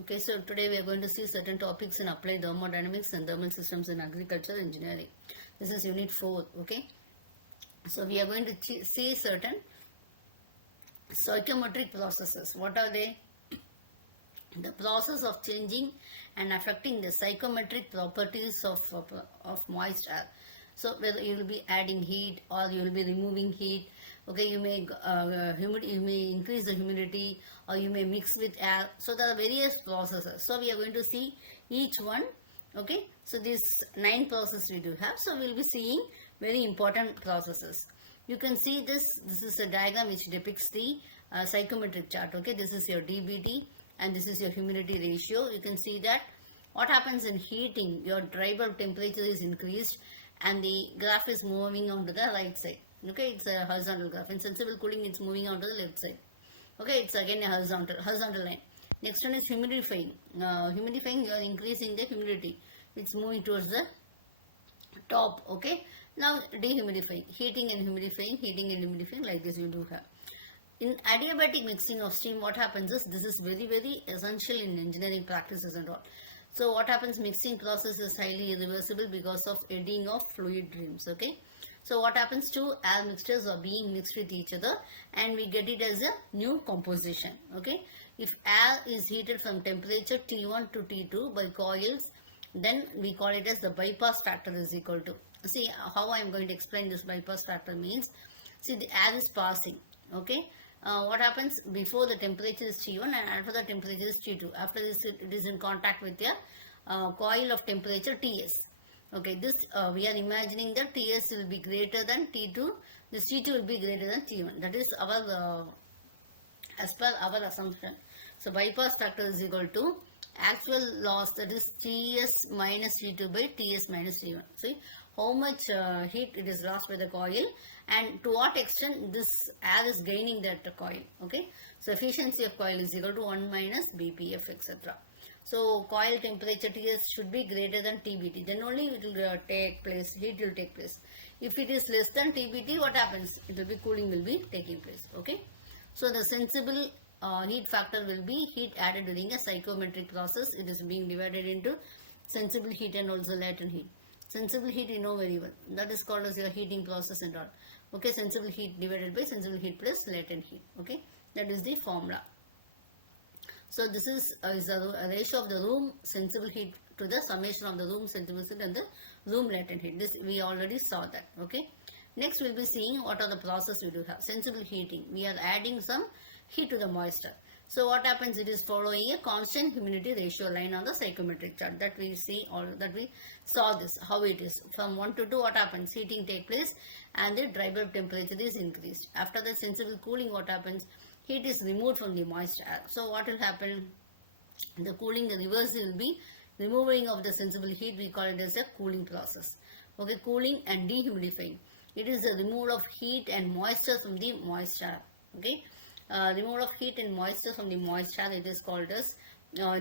Okay, so today we are going to see certain topics in applied thermodynamics and thermal systems in agriculture engineering. This is unit 4, okay. So we are going to see certain psychometric processes. What are they? The process of changing and affecting the psychometric properties of moist air. So whether you will be adding heat or you will be removing heat, okay, you may you may increase the humidity or you may mix with air. So there are various processes. So we are going to see each one. Okay, so these 9 processes we do have. So we will be seeing very important processes. You can see this. This is a diagram which depicts the psychometric chart. Okay, this is your dBT and this is your humidity ratio. You can see that what happens in heating, your dry bulb temperature is increased and the graph is moving on to the right side. Okay, it's a horizontal graph. In sensible cooling, it's moving on to the left side. Okay, it's again a horizontal line. Next one is humidifying. Humidifying, you are increasing the humidity. It's moving towards the top. Okay, now dehumidifying, heating and humidifying, like this you do have. In adiabatic mixing of steam, what happens is, this is very essential in engineering practices and all. So what happens, mixing process is highly irreversible because of eddying of fluid streams. Okay, so what happens, two air mixtures are being mixed with each other and we get it as a new composition. Okay, if air is heated from temperature T1 to T2 by coils, then we call it as the bypass factor is equal to, see how I am going to explain this bypass factor means, see the air is passing. Okay, what happens before the temperature is T1 and after the temperature is T2. After this it is in contact with a coil of temperature Ts. Okay, this we are imagining that Ts will be greater than T2, this T2 will be greater than T1. That is our as per our assumption. So bypass factor is equal to actual loss, that is Ts minus T2 by Ts minus T1. See how much heat it is lost by the coil and to what extent this air is gaining that coil. Okay, so efficiency of coil is equal to 1 minus BPF, etc. So coil temperature Ts should be greater than TBT, then only it will take place, heat will take place. If it is less than TBT, what happens? It will be cooling will be taking place. Okay, so the sensible heat factor will be heat added during a psychometric process. It is being divided into sensible heat and also latent heat. Sensible heat you know very well, that is called as your heating process and all. Okay, sensible heat divided by sensible heat plus latent heat. Okay, that is the formula. So this is a ratio of the room sensible heat to the summation of the room sensible heat and the room latent heat. This we already saw that. Okay, next we'll be seeing what are the processes we do have. Sensible heating, we are adding some heat to the moisture. So what happens, it is following a constant humidity ratio line on the psychometric chart that we see, or that we saw this, how it is. From 1 to 2, what happens, heating take place and the dry bulb temperature is increased. After the sensible cooling, what happens, heat is removed from the moist air. So what will happen, the cooling, the reverse will be removing of the sensible heat, we call it as a cooling process. Okay, cooling and dehumidifying, it is the removal of heat and moisture from the moist air. Okay, removal of heat and moisture from the moist air, it is called as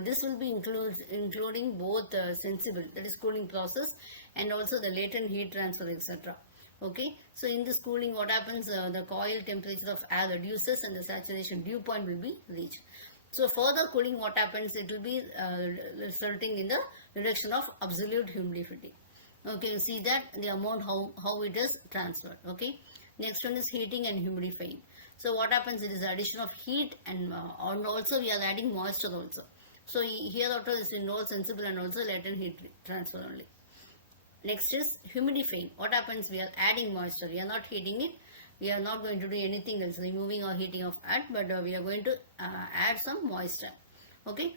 this will be including both sensible, that is cooling process, and also the latent heat transfer, etc. Okay, so in this cooling, what happens, the coil temperature of air reduces and the saturation dew point will be reached. So further cooling, what happens, it will be resulting in the reduction of absolute humidity. Okay, you see that the amount how it is transferred. Okay, next one is heating and humidifying. So what happens, it is addition of heat and also we are adding moisture also. So here also is involves sensible and also latent heat transfer only. Next is humidifying. What happens, we are adding moisture, we are not heating it, we are not going to do anything else, removing or heating of air, but we are going to add some moisture. Okay,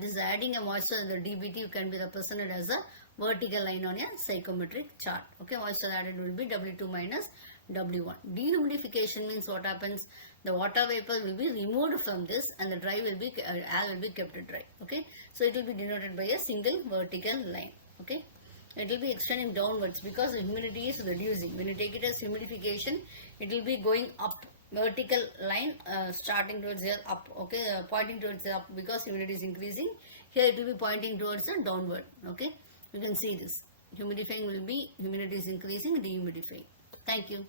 this adding a moisture, the dBT can be represented as a vertical line on a psychometric chart. Okay, moisture added will be W2 minus W1. Dehumidification means what happens, the water vapor will be removed from this and the dry will be air will be kept dry. Okay, so it will be denoted by a single vertical line. Okay, it will be extending downwards because the humidity is reducing. When you take it as humidification, it will be going up, vertical line starting towards here up. Okay, pointing towards the up because humidity is increasing. Here it will be pointing towards the downward. Okay, you can see this. Humidifying will be humidity is increasing, dehumidifying. Thank you.